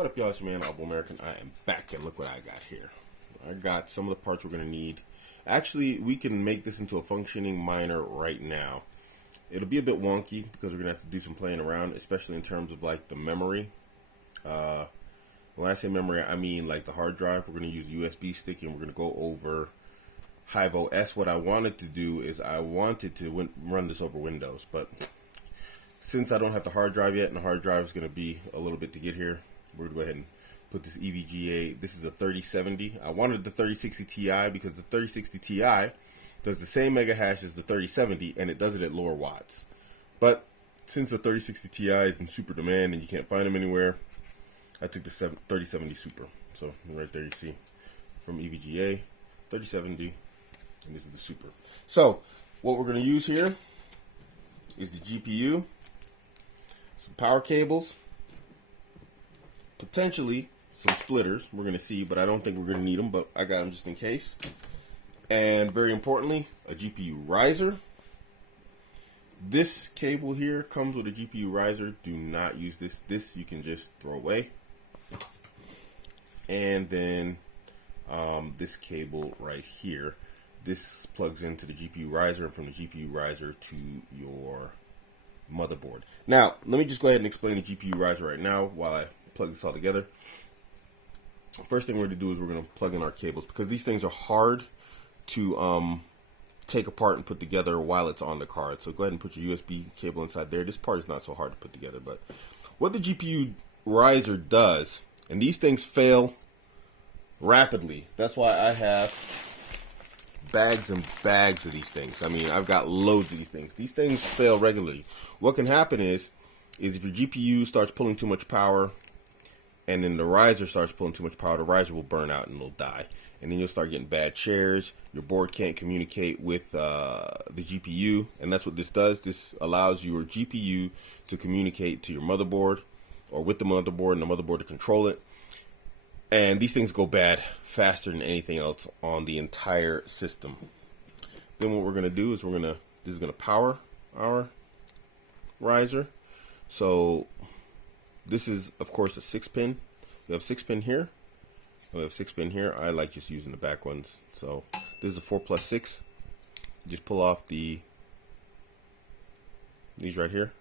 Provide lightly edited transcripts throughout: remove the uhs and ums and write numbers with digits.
What up, y'all? It's your man, Abuamerican. I am back, and look what I got here. I got some of the parts we're going to need. Actually, we can make this into a functioning miner right now. It'll be a bit wonky because we're going to have to do some playing around, especially in terms of like the memory. When I say memory, I mean like the hard drive. We're going to use USB stick, and we're going to go over HiveOS. What I wanted to do is I wanted to run this over Windows, but since I don't have the hard drive yet, and the hard drive is going to be a little bit to get here, we're going to go ahead and put this EVGA. This is a 3070. I wanted the 3060 Ti because the 3060 Ti does the same mega hash as the 3070, and it does it at lower watts. But since the 3060 Ti is in super demand and you can't find them anywhere, I took the 3070 Super. So right there you see from EVGA, 3070, and this is the Super. So what we're going to use here is the GPU, some power cables, potentially some splitters. We're going to see, but I don't think we're going to need them, but I got them just in case. And very importantly, a GPU riser. This cable here comes with a GPU riser. Do not use this. This you can just throw away. And then this cable right here. This plugs into the GPU riser, and from the GPU riser to your motherboard. Now, let me just go ahead and explain the GPU riser right now while I plug this all together. First thing we're going to do is we're going to plug in our cables, because these things are hard to take apart and put together while it's on the card. So go ahead and put your USB cable inside there. This part is not so hard to put together, but what the GPU riser does, and these things fail rapidly. That's why I have bags and bags of these things. I mean, I've got loads of these things. These things fail regularly. What can happen is if your GPU starts pulling too much power, and then the riser starts pulling too much power, the riser will burn out and it'll die. And then you'll start getting bad shares. Your board can't communicate with the GPU, and that's what this does. This allows your GPU to communicate to your motherboard, or with the motherboard, and the motherboard to control it. And these things go bad faster than anything else on the entire system. Then what we're going to do is this is going to power our riser. So this is, of course, a 6-pin. We have 6-pin here. We have 6-pin here. I like just using the back ones. So this is a 4+6. Just pull off these right here.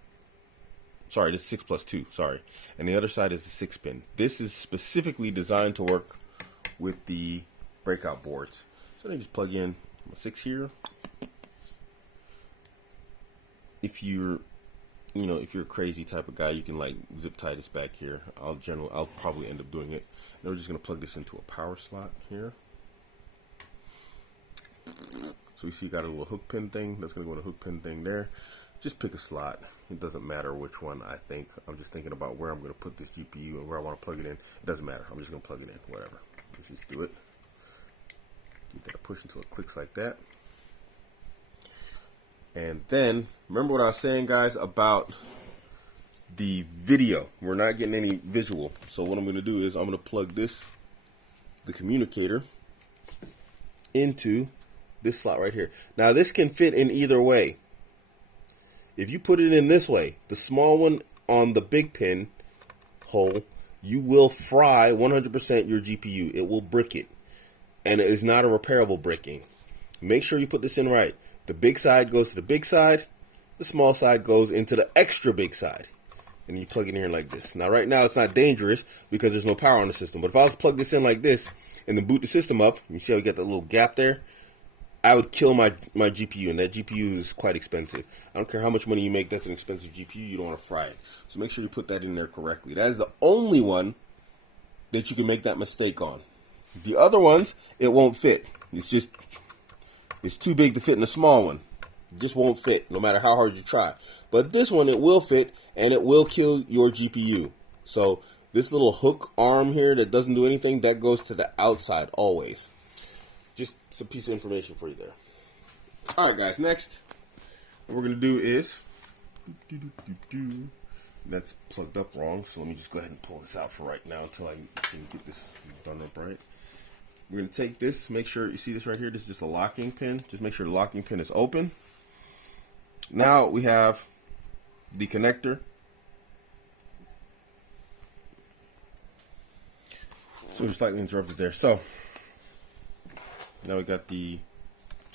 Sorry, this is 6+2. Sorry. And the other side is a 6-pin. This is specifically designed to work with the breakout boards. So then just plug in a 6 here. If you're a crazy type of guy, you can like zip tie this back here. I'll probably end up doing it. Now we're just gonna plug this into a power slot here. So we see you got a little hook pin thing. That's gonna go in a hook pin thing there. Just pick a slot. It doesn't matter which one. I think I'm just thinking about where I'm gonna put this GPU and where I want to plug it in. It doesn't matter. I'm just gonna plug it in. Whatever. Let's just do it. Give that a push until it clicks like that. And then, remember what I was saying, guys, about the video. We're not getting any visual. So what I'm going to do is I'm going to plug the communicator, into this slot right here. Now, this can fit in either way. If you put it in this way, the small one on the big pin hole, you will fry 100% your GPU. It will brick it. And it is not a repairable bricking. Make sure you put this in right. The big side goes to the big side. The small side goes into the extra big side. And you plug it in here like this. Now, right now, it's not dangerous because there's no power on the system. But if I was to plug this in like this and then boot the system up, you see how we got that little gap there? I would kill my GPU, and that GPU is quite expensive. I don't care how much money you make, that's an expensive GPU. You don't want to fry it. So make sure you put that in there correctly. That is the only one that you can make that mistake on. The other ones, it won't fit. It's too big to fit in a small one. It just won't fit, no matter how hard you try. But this one, it will fit, and it will kill your GPU. So this little hook arm here that doesn't do anything, that goes to the outside always. Just some piece of information for you there. All right, guys, next, what we're going to do is, that's plugged up wrong, so let me just go ahead and pull this out for right now until I can get this done up right. We're going to take this, make sure, you see this right here, this is just a locking pin. Just make sure the locking pin is open. Now we have the connector So we're slightly interrupted there. So now we got the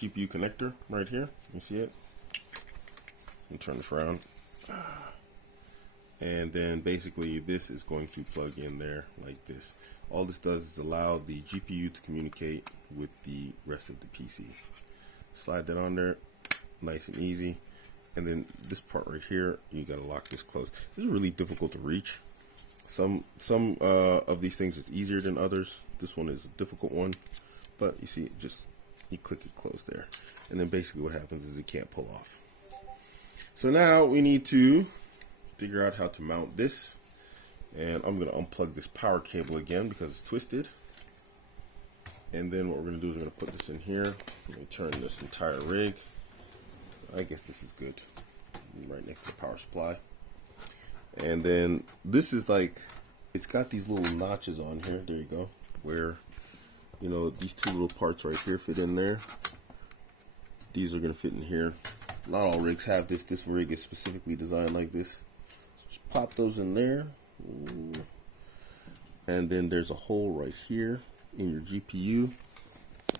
GPU connector right here. You see it? Let me turn this around. And then basically this is going to plug in there like this. All this does is allow the GPU to communicate with the rest of the PC. Slide that on there, nice and easy. And then this part right here, you gotta lock this closed. This is really difficult to reach. Some of these things is easier than others. This one is a difficult one, but you see, you click it closed there, and then basically what happens is it can't pull off. So now we need to figure out how to mount this, and I'm gonna unplug this power cable again because it's twisted. And then what we're gonna do is we're gonna put this in here. Let me turn this entire rig. I guess this is good. Right next to the power supply. And then this is like, it's got these little notches on here. There you go. Where, you know, these two little parts right here fit in there. These are going to fit in here. Not all rigs have this. This rig is specifically designed like this. Just pop those in there. And then there's a hole right here in your GPU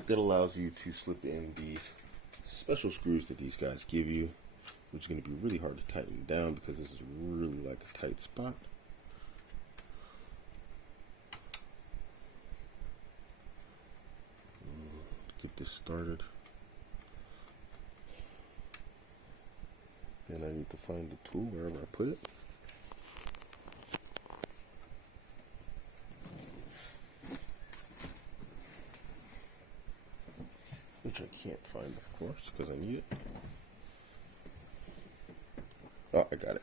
that allows you to slip in these special screws that these guys give you, which is going to be really hard to tighten down because this is really like a tight spot. Get this started. Then I need to find the tool wherever I put it. Which I can't find, of course, because I need it. Oh, I got it.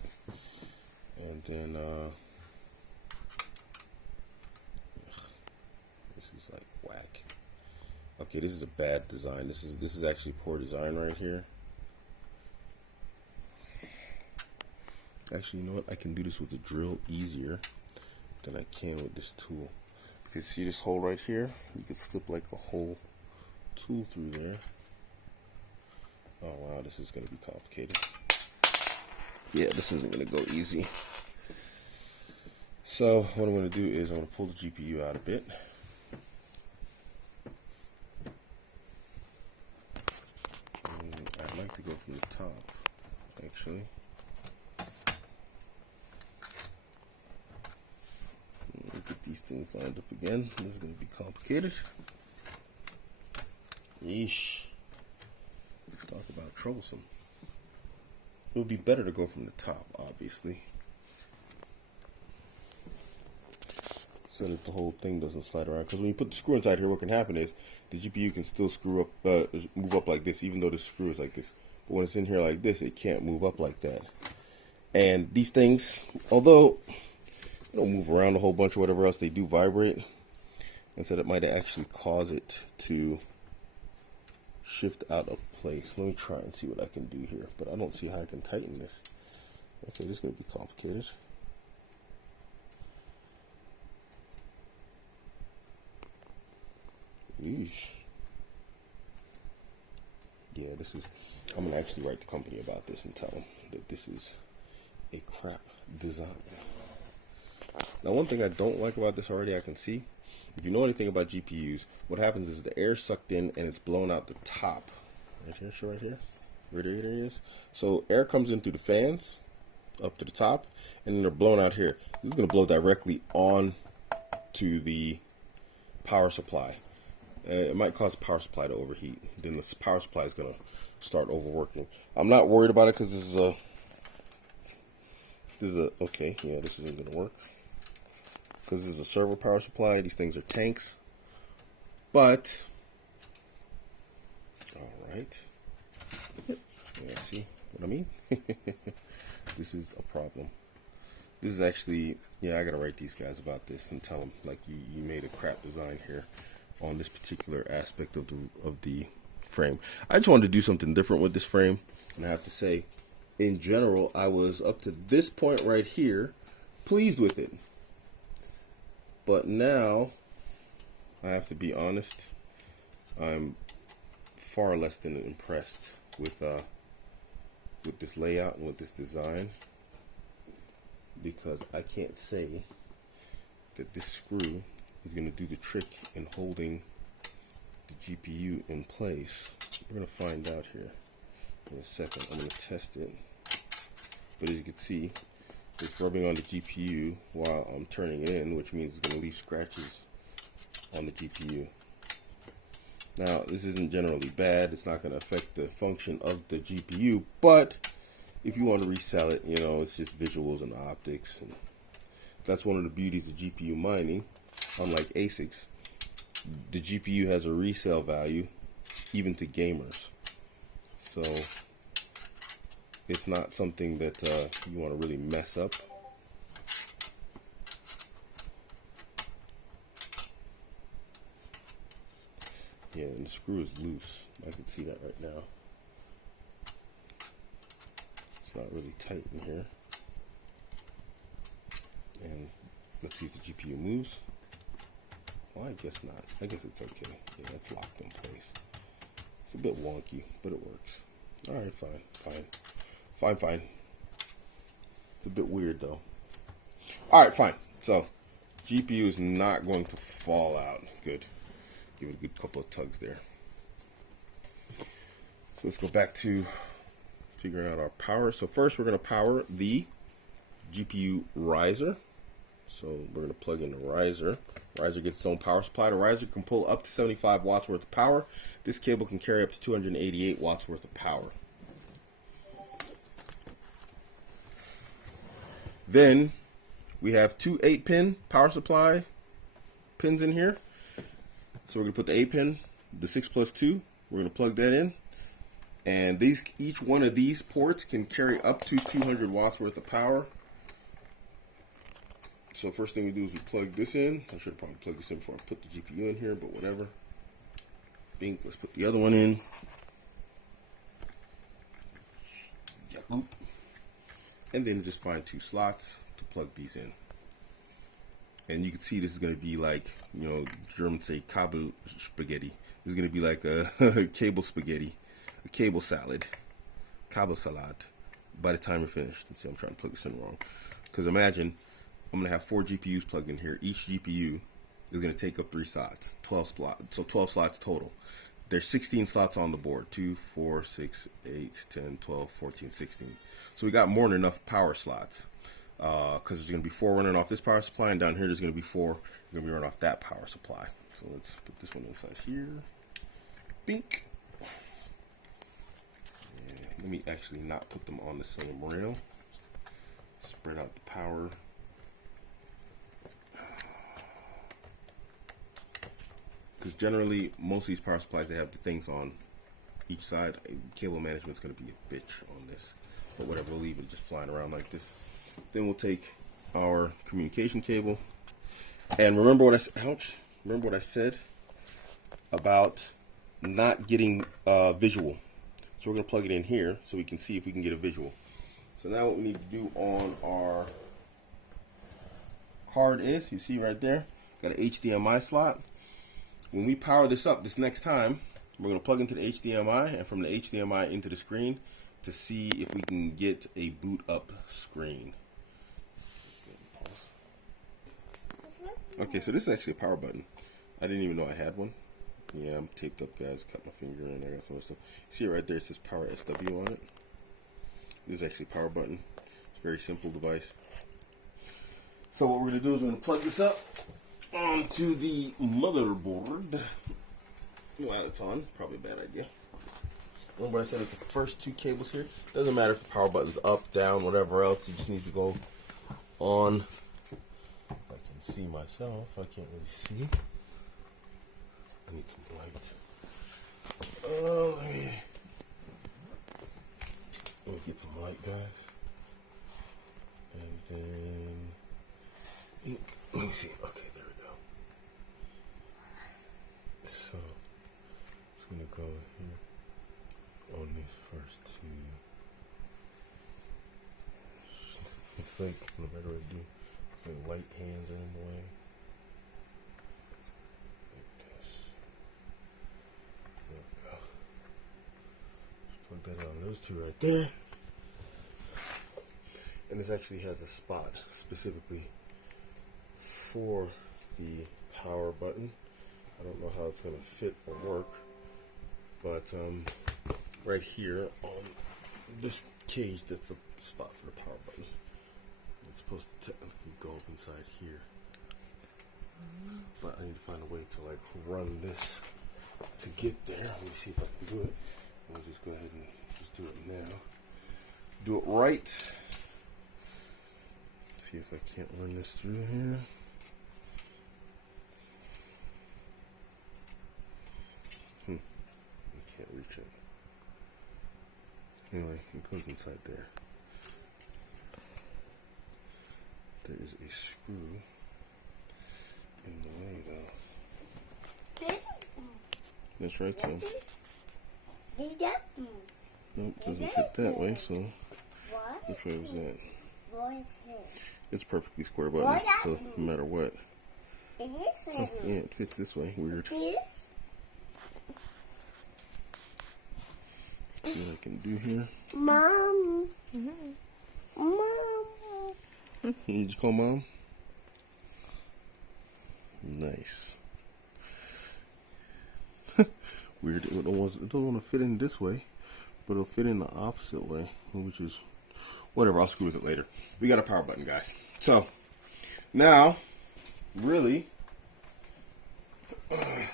And then, this is like whack. Okay, this is a bad design. This is actually poor design right here. Actually, you know what? I can do this with a drill easier than I can with this tool. You can see this hole right here. You can slip like a whole tool through there. Oh wow, this is going to be complicated. Yeah, this isn't going to go easy. So what I'm going to do is I'm going to pull the GPU out a bit. And I'd like to go from the top, actually. Get these things lined up again. This is going to be complicated. Yeesh. Talk about troublesome. It would be better to go from the top, obviously, so that the whole thing doesn't slide around. Because when you put the screw inside here, what can happen is the GPU can still move up like this, even though the screw is like this. But when it's in here like this, it can't move up like that. And these things, although they don't move around a whole bunch or whatever else, they do vibrate, and so that might actually cause it to shift out of place. Let me try and see what I can do here, but I don't see how I can tighten this. Okay, this is going to be complicated. Eesh. Yeah, I'm going to actually write the company about this and tell them that this is a crap design. Now, one thing I don't like about this already, I can see, if you know anything about GPUs, what happens is the air sucked in and it's blown out the top. Right here, show right here. Right there it is. So air comes in through the fans up to the top, and then they're blown out here. This is going to blow directly on to the power supply. It might cause the power supply to overheat. Then the power supply is going to start overworking. I'm not worried about it because this is a okay, yeah, this isn't going to work. Because this is a servo power supply. These things are tanks. But, alright. Yeah, see what I mean? This is a problem. This is actually, yeah, I gotta write these guys about this and tell them, like, you made a crap design here on this particular aspect of the frame. I just wanted to do something different with this frame. And I have to say, in general, I was up to this point right here pleased with it. But now, I have to be honest, I'm far less than impressed with this layout and with this design, because I can't say that this screw is going to do the trick in holding the GPU in place. We're going to find out here in a second. I'm going to test it. But as you can see, it's rubbing on the GPU while I'm turning it in, which means it's going to leave scratches on the GPU. Now, this isn't generally bad. It's not going to affect the function of the GPU, but if you want to resell it, you know, it's just visuals and optics. And that's one of the beauties of GPU mining. Unlike ASICs, the GPU has a resale value, even to gamers. So it's not something that you want to really mess up. Yeah, and the screw is loose. I can see that right now. It's not really tight in here. And let's see if the GPU moves. Well, I guess not. I guess it's okay. Yeah, it's locked in place. It's a bit wonky, but it works. Alright, fine. It's a bit weird though. Alright, fine. So, GPU is not going to fall out. Good. Give it a good couple of tugs there. So let's go back to figuring out our power. So first we're going to power the GPU riser. So we're going to plug in the riser. Riser gets its own power supply. The riser can pull up to 75 watts worth of power. This cable can carry up to 288 watts worth of power. Then we have two 8-pin power supply pins in here. So we're going to put the 8-pin, the 6+2, we're going to plug that in. And each one of these ports can carry up to 200 watts worth of power. So first thing we do is we plug this in. I should probably plug this in before I put the GPU in here, but whatever. Bink, let's put the other one in. And then just find two slots to plug these in. And you can see this is going to be like, you know, Germans say Kabel spaghetti. This is going to be like a cable spaghetti, a cable salad, Kabel salad by the time we're finished. See, I'm trying to plug this in wrong. Because imagine, I'm going to have 4 GPUs plugged in here. Each GPU is going to take up 3 slots, 12 slots. So 12 slots total. There's 16 slots on the board. 2, 4, 6, 8, 10, 12, 14, 16. So we got more than enough power slots. Because there's going to be 4 running off this power supply, and down here there's going to be 4 going to be running off that power supply. So let's put this one inside here. Bink. And let me actually not put them on the same rail. Spread out the power. Because generally, most of these power supplies, they have the things on each side. Cable management's going to be a bitch on this. But whatever, we'll leave it just flying around like this. Then we'll take our communication cable, and remember what I said about not getting visual. So we're going to plug it in here so we can see if we can get a visual. So now what we need to do on our card is, you see right there, got an HDMI slot. When we power this up this next time, we're going to plug into the HDMI, and from the HDMI into the screen to see if we can get a boot up screen. Okay, so this is actually a power button. I didn't even know I had one. Yeah, I'm taped up, guys. Cut my finger and I got some other stuff. See it right there? It says Power SW on it. This is actually a power button. It's a very simple device. So what we're going to do is we're going to plug this up onto the motherboard. While it's on, probably a bad idea. Remember what I said, it's the first 2 cables here. Doesn't matter if the power button's up, down, whatever else. You just need to go on. See myself, I can't really see. I need some light. Let me get some light, guys. And then let me see. Okay, there we go. So just gonna go here on these first 2. It's like no matter what I do. The white hands are in the way. Like this. There we go. Just plug that on those 2 right there. And this actually has a spot specifically for the power button. I don't know how it's going to fit or work, but right here on this cage, that's the spot for the power button. It's supposed to technically go up inside here, but I need to find a way to like run this to get there. Let me see if I can do it. I'll just go ahead and just do it now. Do it right. See if I can't run this through here. I can't reach it. Anyway, it goes inside there. There is a screw in the way though. That's right, son. Nope, doesn't fit that way, so which way was that? It's perfectly square button, so no matter what. Oh, yeah, it fits this way. Weird. See what I can do here. Mom. Mom. Did you call Mom? Nice. Weird. It don't want to fit in this way, but it'll fit in the opposite way, which is whatever. I'll screw with it later. We got a power button, guys. So now, really, if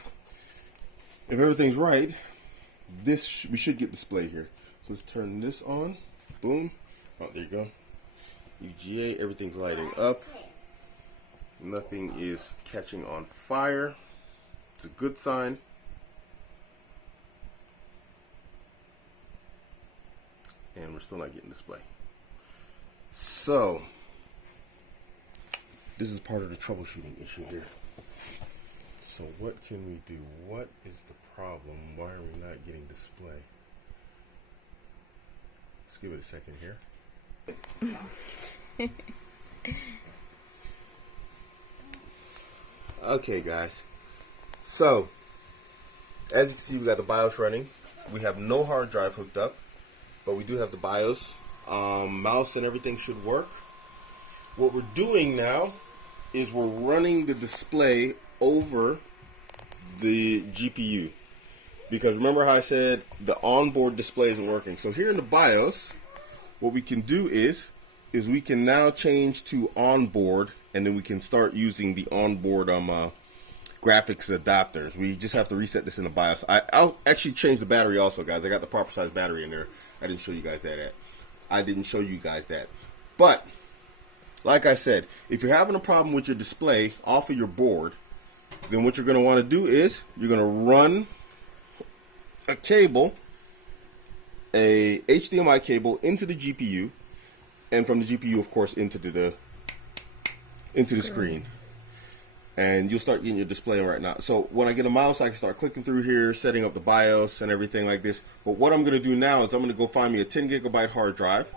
everything's right, we should get display here. So let's turn this on. Boom. Oh, there you go. UGA. Everything's lighting up. Nothing is catching on fire. It's a good sign. And we're still not getting display. So, this is part of the troubleshooting issue here. So what can we do? What is the problem? Why are we not getting display? Let's give it a second here. Okay, guys. So, as you can see, we got the BIOS running. We have no hard drive hooked up, but we do have the BIOS. Mouse and everything should work. What we're doing now is we're running the display over the GPU. Because remember how I said the onboard display isn't working. So here in the BIOS, what we can do is we can now change to onboard, and then we can start using the onboard graphics adapters. We just have to reset this in the BIOS. I'll actually change the battery also, guys. I got the proper size battery in there. I didn't show you guys that. But like I said, if you're having a problem with your display off of your board, then what you're going to want to do is you're going to run a cable, a HDMI cable into the GPU, and from the GPU, of course, into the screen. And you'll start getting your display right now. So when I get a mouse, I can start clicking through here, setting up the BIOS and everything like this. But what I'm going to do now is I'm going to go find me a 10 gigabyte hard drive.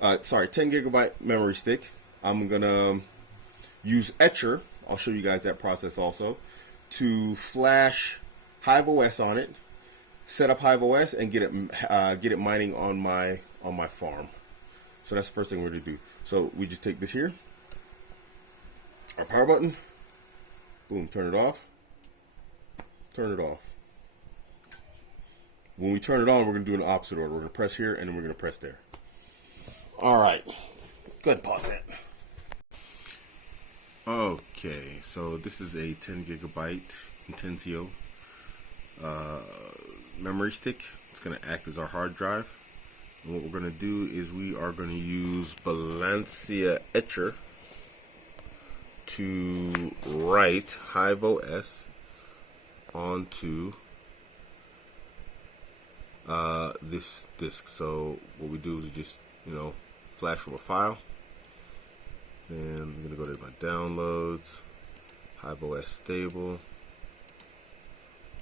10 gigabyte memory stick. I'm going to use Etcher. I'll show you guys that process also. To flash HiveOS on it, set up HiveOS, and get it mining on my farm. So that's the first thing we're going to do. So we just take this here, our power button. Boom, turn it off. Turn it off. When we turn it on, we're going to do it in the opposite order. We're going to press here, and then we're going to press there. All right. Go ahead and pause that. Okay, so this is a 10 gigabyte Intensio memory stick. It's going to act as our hard drive. And what we're going to do is we are going to use Balancia Etcher to write HiveOS onto this disk. So what we do is we just, flash from a file. And I'm going to go to my downloads, HiveOS stable.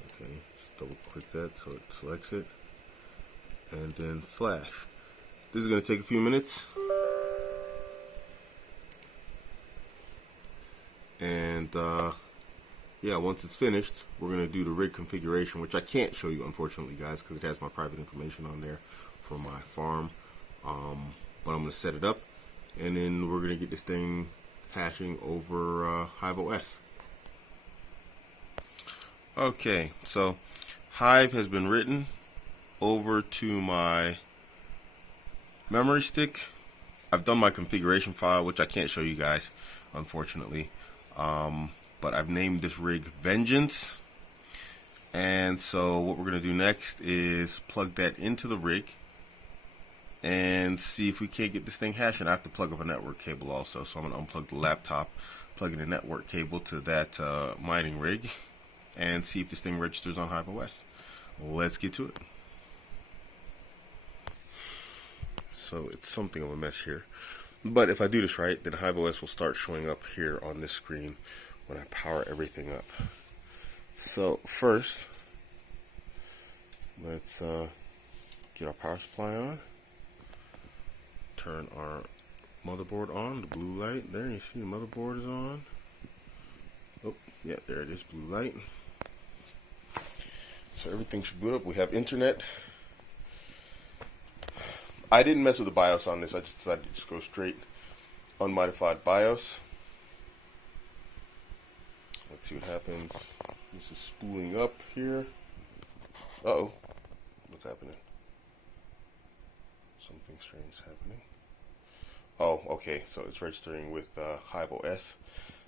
Okay, just double click that so it selects it. And then flash. This is going to take a few minutes. And yeah, once it's finished, we're going to do the rig configuration, which I can't show you, unfortunately, guys, because it has my private information on there for my farm. But I'm going to set it up, and then we're going to get this thing hashing over HiveOS. Okay, so Hive has been written over to my memory stick. I've done my configuration file, which I can't show you guys, unfortunately. But I've named this rig Vengeance. And so what we're going to do next is plug that into the rig and see if we can't get this thing hashing. I have to plug up a network cable also, so I'm going to unplug the laptop, plug in a network cable to that mining rig, and see if this thing registers on Hive OS. Let's get to it. So it's something of a mess here, but if I do this right, then Hive OS will start showing up here on this screen when I power everything up. So first, let's get our power supply on. Turn our motherboard on, the blue light. There, you see the motherboard is on. Oh, yeah, there it is, blue light. So everything should boot up. We have internet. I didn't mess with the BIOS on this. I just decided to just go straight unmodified BIOS. Let's see what happens. This is spooling up here. Uh-oh. What's happening? Something strange is happening. Oh, okay. So it's registering with Hive OS.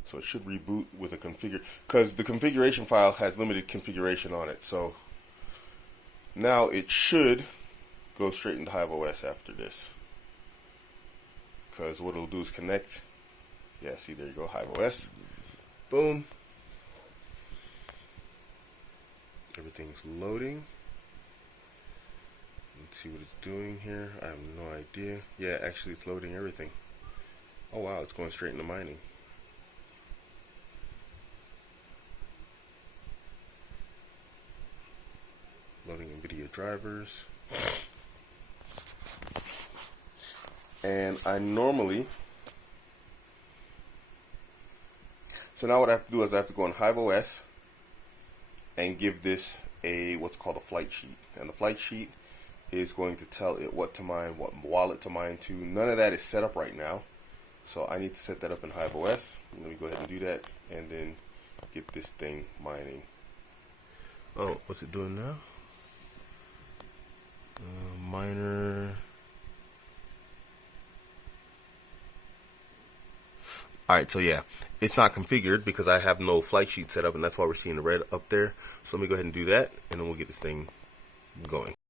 So it should reboot with a configure, because the configuration file has limited configuration on it. So now it should go straight into Hive OS after this. Because what it'll do is connect. Yeah, see, there you go, Hive OS. Boom. Everything's loading. Let's see what it's doing here. I have no idea. Yeah, actually it's loading everything. Oh wow, it's going straight into mining. Loading NVIDIA drivers. And I normally... So now what I have to do is I have to go on Hive OS and give this a what's called a flight sheet. And the flight sheet is going to tell it what to mine, what wallet to mine to. None of that is set up right now. So I need to set that up in Hive OS. Let me go ahead and do that and then get this thing mining. Oh, what's it doing now? Miner. Alright, so yeah, it's not configured because I have no flight sheet set up, and that's why we're seeing the red up there. So let me go ahead and do that, and then we'll get this thing going.